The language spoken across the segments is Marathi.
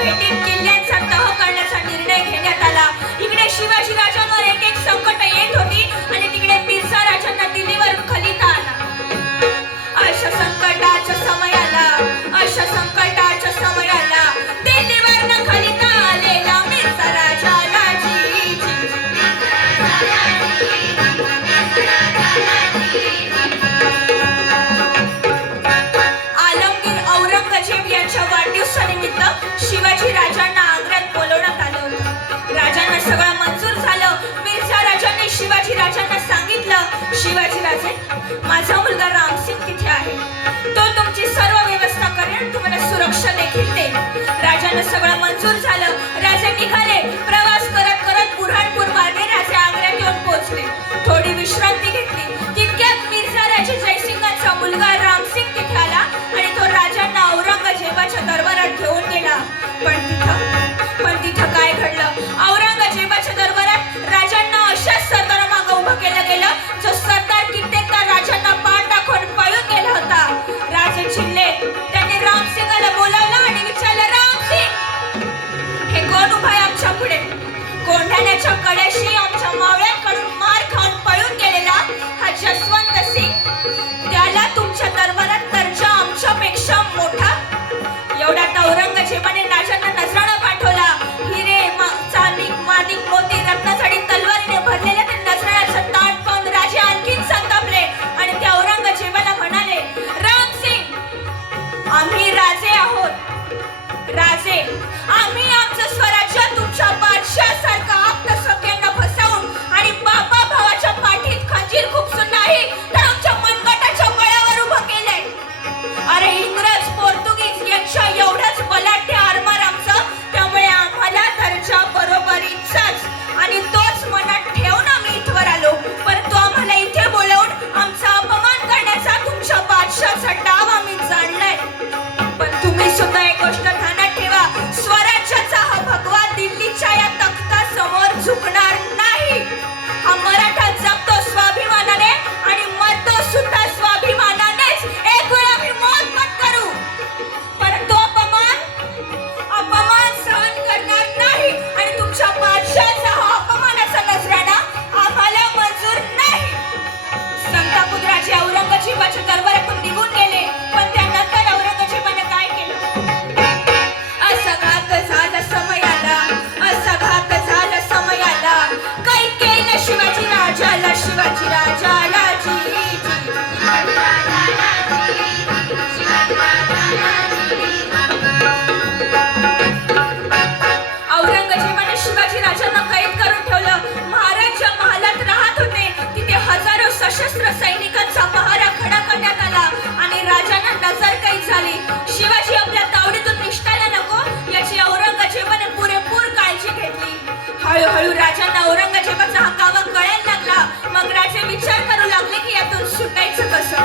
भेटीत किल्ल्यांचा तह करण्याचा निर्णय घेण्यात आला। इकडे शिवाजी राजांवर एक एक संकट येत होती आणि तिकडे मिर्झा राजांना दिल्लीवर खलिता आला। अशा संकटाच्या समयाला दिल्लीवरनं खलिता आलेला मिर्झा राजाला आलमगीर औरंगजेब यांच्या वाढदिवसानिमित्त शिवाजी राजांना आग्र्यात बोलवण्यात आलं होतं। राजांना सगळं मंजूर झालं। मिर्झा राजांनी शिवाजी राजांना सांगितलं, शिवाजी राजे, माझा मुलगा रामसिंग तिथे आहे, तो तुमची सर्व व्यवस्था करेल, तुम्हाला सुरक्षा देखील देईल। राजांना सगळं मंजूर झालं। राजे निघाले। प्रवास करत करत बुऱ्हाणपूर मार्गे राजे आग्र्यात येऊन पोहोचले। थोडी विश्रांती घेतली। तितक्यात मिर्झा राजे जयसिंगांचा मुलगा रामसिंग तिथे आला आणि तो राजांना औरंगजेबाच्या दरबारात घेऊन गेला। पण तिथं काय घडलं? औरंगजेबाच्या दरबारात राजांना अशाच सरदारामागं उभं केलं गेलं जो सरदार कित्येकदा राजांना पाठ दाखवून पळून गेला होता। राजे चिडले। त्यांनी रामसिंगाला बोलावलं आणि विचारलं, रामसिंग, हे कोण उभा आहे आमच्या पुढे? कोंढाण्याच्या कड्याशी आमच्या मावळ्यांकडून मार खाऊन पळून गेलेला हा जसवंत सिंग, त्याला तुमच्या दरबारात दर्जा आमच्यापेक्षा मोठा? एवढ्यात औरंगजेबाने राजांना नजराणा पाठवला। हिरे, चांदी, माणिक, मोती, रत्नाजडित तलवारीने भरलेल्या त्या नजराण्याचं ताट पाहून राजे आणखीन संतापले आणि त्या औरंगजेबाला म्हणाले, रामसिंग, आम्ही राजे आहोत। राजे, आम्ही आमचं स्वराज्य तुमच्या बादशाहासारखा आप्त सख्यांना फसवून आणि बापा भावाच्या पाठीत खंजीर खुपसून नाही तर आमच्या मनगटाच्या बळावर उभं केलंय। अरे इंग्रज, पोर्तुगीज यांच्या एवढंच बलाढ्य आरमार आमचं, त्यामुळे आम्हाला दर्जा बरोबरीचाच आणि तोच मनात ठेवून आम्ही इथवर आलो। परंतु आम्हाला इथे बोलवून आमचा अपमान करण्याचा तुमच्या बादशाहाचा डाव आम्ही जाणलाय। पण तुम्ही सुद्धा एक गोष्ट ध्यानात ठेवा, स्वराज्याचा हा भगवा दिल्लीच्या या तख्तासमोर झुकणार नाही। हा मराठा जगतो स्वाभिमानाने आणि मरतो सुद्धा स्वाभिमानानेच। एक वेळ आम्ही मौत पत्करू, परंतु अपमान सहन करणार नाही आणि तुमच्या बादशाहाचा हा अपमानाचा नजराणा आम्हाला मंजूर नाही। संतापूर राजे औरंगजेबाच्या दरबारातून निघून गेले। पण त्यानंतर औरंगजेबाने काय केलं? असा घात झाला समयाला, काही केलं शिवाजी राजाला, शिवाजी राजाला औरंगजेबाने शिवाजी राजांना कैद करून ठेवलं। महाराज ज्या महालात राहत होते तिथे हजारो सशस्त्र सैनिकांचा पहारा खडा करण्यात आला आणि राजांना नजर कैद झाली। शिवाजी आपल्या तावडीतून निष्ठायला नको याची औरंगजेबाने पुरेपूर काळजी घेतली। हळूहळू राजांना औरंगजेबाचा हा कावा कळायला लागला। मग राजे विचार करू लागले की यातून सुटायचं कसं।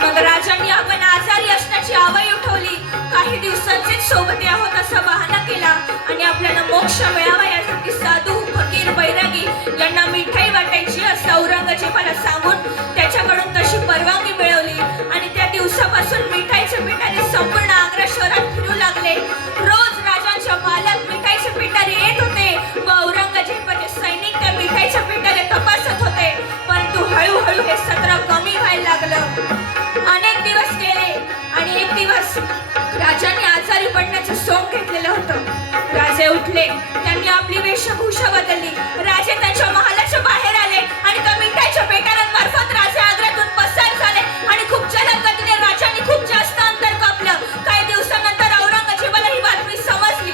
मग राजांनी आपण आजारी असण्याची आवई उठवली। काही दिवसांचे सोबती आहोत असा बहाणा केला आणि आपल्याला मोक्ष मिळावा यासाठी साधू, फकीर, बैरागी यांना मिठाई वाटायची असं औरंगजेबाला सांगून त्याच्याकडून तशी परवानगी मिळवली आणि त्या दिवसापासून मिठाईचे पिटारे संपूर्ण आग्रा शहरात फिरू लागले। रोज राजांच्या महालात मिठाईचे पिटारे येत होते व औरंगजेबाचे सैनिक त्या मिठाईचे पिटारे तपासत होते। परंतु हळूहळू हे सत्र कमी व्हायला लागलं। अनेक दिवस गेले आणि एक दिवस राजांनी आजारी पडण्याचं सोंग घेतलेलं होतं। राजे उठले। त्यांनी आपली वेशभूषा बदलली। राजे त्यांच्या महालाच्या बाहेर आले आणि त्या मिठाईच्या पेटाऱ्यांमार्फत राजे आग्र्यातून पसार झाले आणि खूप जलद गतीने राजांनी खूप जास्त अंतर कापलं। काही दिवसानंतर औरंगजेबाला ही बातमी समजली।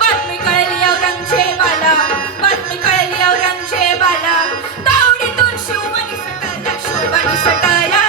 बातमी कळली औरंगजेबाला, तावडीतून शिवबानी सटायला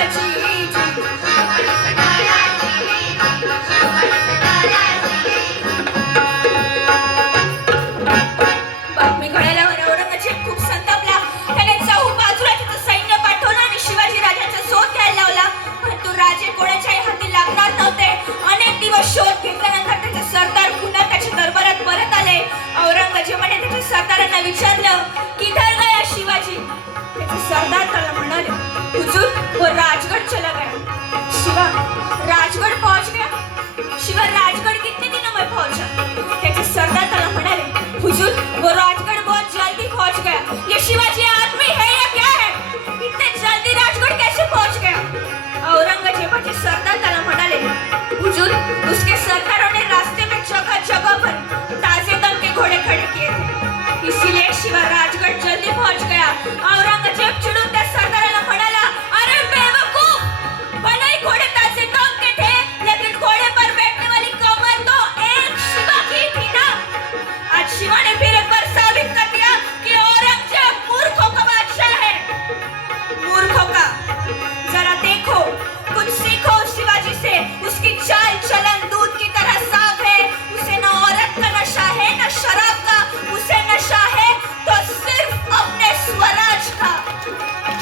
बातमी कळल्यावर औरंगजेब खूप संतापला। त्याने बाजूला तिथं सैन्य पाठवलं आणि शिवाजी राजांचा शोध घ्यायला लावला। परंतु राजे कोणाच्याही हाती लागणार नव्हते। अनेक दिवस शोध घेतल्यानंतर त्याचे सरदार पुन्हा त्याच्या दरबारात परत आले। औरंगजेबाने त्याच्या सरदारांना विचारलं, किधर गया शिवाजी? त्याचे सरदार त्याला म्हणाले, हुजूर, वो राजगढ़ चला गया। शिवा, राजगढ़ पहुंच गया? शिवा, राजगढ़ कितने दिनों में ये शिवाजी आदमी है या क्या है? इतने जल्दी राजगढ़ कैसे पहुंच गया? औरंगजेबाचे सरदार त्याला म्हणाले, हुजूर, उसके सरदारों ने रास्ते में जगह जगह पर ताजे दम के घोड़े खड़े किए थे, इसीलिए शिवा राजगढ़ जल्दी पहुंच गया। औरंगजेब चिडून त्या सरदाराला म्हणाला, अरे बेवकूफ, भले ही घोड़े ताजे दम के थे, लेकिन घोड़े पर बैठने वाली कमर तो एक शिवा की थी ना। आज शिवा ने फिर एक बार साबित कर दिया कि औरंगजेब मूर्खों का बादशाह है। मूर्खों का, जरा देखो, कुछ सीखो शिवाजी से। उसकी चाल चलन दूध की तरह साफ है। उसे न औरत का नशा है न शराब का, उसे नशा है तो सिर्फ अपने स्वराज का।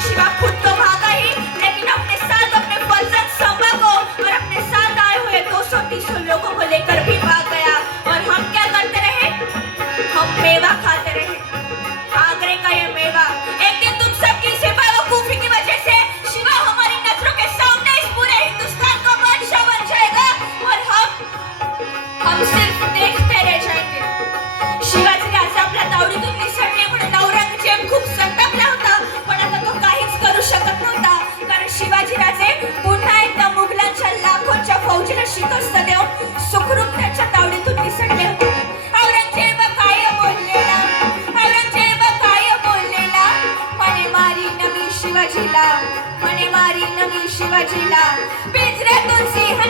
शिवा खुद तो भागा ही, लेकिन अपने साथ अपने फर्जंद संभा को और अपने साथ आए हुए 200-300 लोगों को लेकर भी भाग गया। और हम क्या करते रहे? हम मेवा खाते रहे, आगरे का ये मेवा। एक दिन तुम सबकी इसी बेवकूफी की वजह से शिवा हमारी नजरों के सामने इस पूरे हिंदुस्तान का बादशाह बन जाएगा और हम सिर्फ देखते रह जाएंगे। शिवाजी राजा आपल्या तावडीतून निसटले म्हणून औरंगजेब खूप संतापला होता, पण आता तो काहीच करू शकत नव्हता, कारण शिवाजी राजे पुन्हा एकदा मुघलांच्या लाखोंच्या फौजीला शिकस्त देऊन सुखरूप त्याच्या तावडीतून निसटले होते. औरंगजेब काय बोललेला, औरंगजेब काय बोललेला, म्हणे मारी नवी शिवाजीला, म्हणे मारी नवी शिवाजीला. पिंजऱ्यातून सिंह